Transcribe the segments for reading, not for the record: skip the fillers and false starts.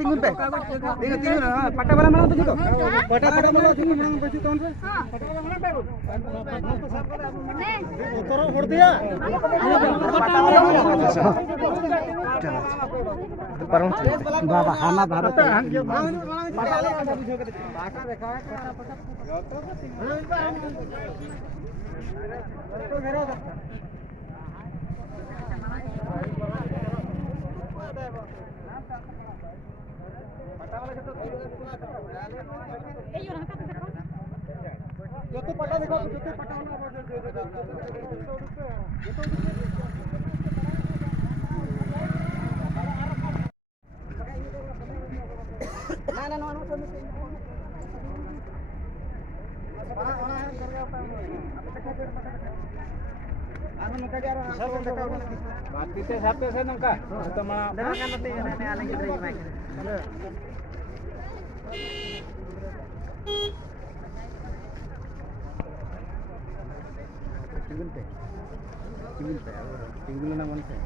तीन पे तीन पट्टा वाला माना तो पट्टा पट्टा वाला तीन माना बची कौन से पट्टा वाला माना पे तोरो फोड़ दिया पट्टा वाला परम बाबा हाना भारत पट्टा वाला बुझो के बाका देखा तो घेरो जो तो पटा देखो जो तो पटा वाला ना ना ना बाकी ते साथे से नंका तो मा देना नते ने आले की ड्राइव माइक टिंगुल ना मन से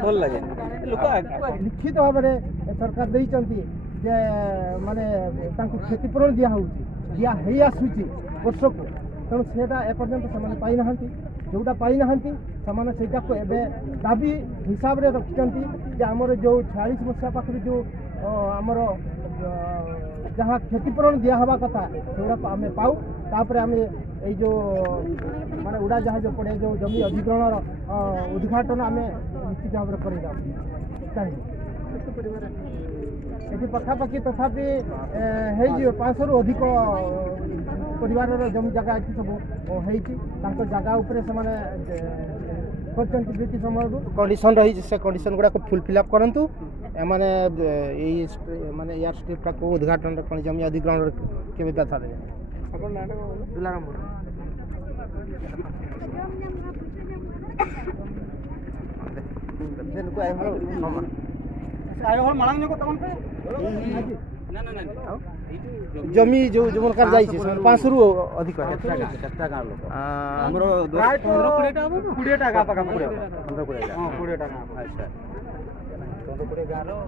भल लगे लिखित भाव में सरकार जे माने क्षतिपूरण दिया दिया आसूची वर्ष को तेणु से एपर्यंत से जोटा पाई ना से दाबी हिसाब से रखिंट आमर जो 46 मसीहा पाखे जो आमर जहाँ क्षतिपूरण दिया हवा कथा से आम पाऊ तापर आम जो माने उड़ा जहाज पड़े जो जमी अधिग्रहण उद्घाटन आम निश्चित भाव में चाहिए ये पखापाखि तथापि 500 रु अधिक परिवार जमी जगह ये सब जगह उपरे से ब्रिटिश समय कंडीशन रही से कंडीशन गुड़ा फुलफिल अप करूँ माने एयर स्ट्रिप टाक उद्घाटन जमी अधिग्रहण के व्यथा देवे जमी जो जमन कर जाई 500 रु अधिक हमरो 20 टाका पाका 20 टाका अच्छा 20 गारो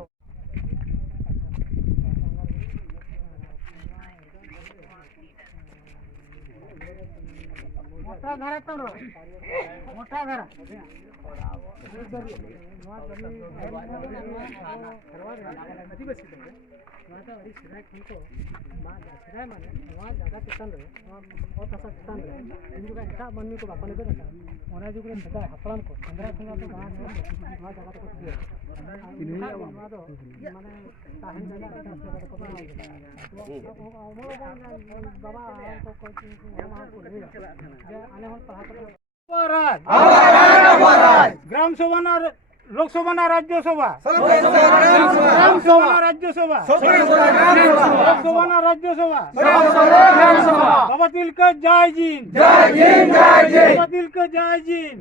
मोटा घर तो मोटा घर मनमी को बापा लेते ओना जुग हापड़ाम को सेंद्रा संगा तो गाँव जगह तो माने ताहन बाबा ग्राम सभा लोकसभा ना राज्यसभा ग्राम सभा राज्यसभा लोकसभा ना राज्यसभा बाबा तिलक जय जीन बाबा तिलक जय जीन